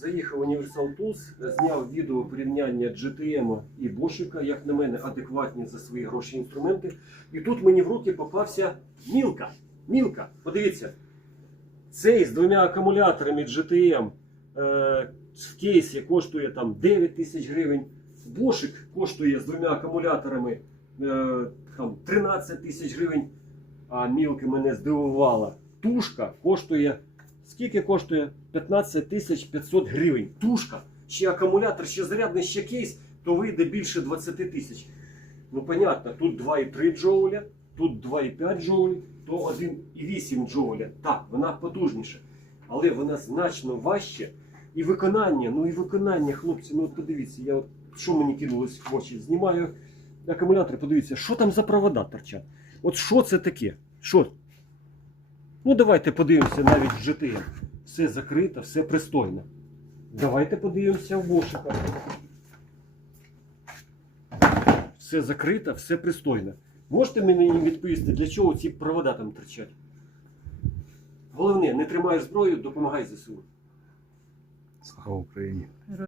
Заїхав Universal Tools, зняв відео порівняння GTM і Бошика, як на мене, адекватні за свої гроші інструменти. І тут мені в руки попався мілка. Мілка, подивіться, цей з двома акумуляторами GTM е, в кейсі коштує там 9 тисяч гривень. Бошик коштує з двома акумуляторами е, там 13 тисяч гривень. А мілка мене здивувала. Тушка коштує. Скільки коштує? 15 тисяч 500 гривень. Тушка. Ще акумулятор, ще зарядний, ще кейс, то вийде більше 20 тисяч. Ну, понятно, тут 2,3 джоуля, тут 2,5 джоулі, то 1,8 джоуля. Так, вона потужніша. Але вона значно важче. І виконання, ну і виконання, хлопці, ну от подивіться, я от, що мені кинулось в очі? Знімаю акумулятор, подивіться, що там за провода торчать. От що це таке? Що? Ну, давайте подивимося навіть в GTM. Все закрито, все пристойно. Давайте подивимося в Бошика. Все закрито, все пристойно. Можете мені відповісти, для чого ці провода там торчать? Головне, не тримаєш зброю, допомагай ЗСУ. Слава Україні.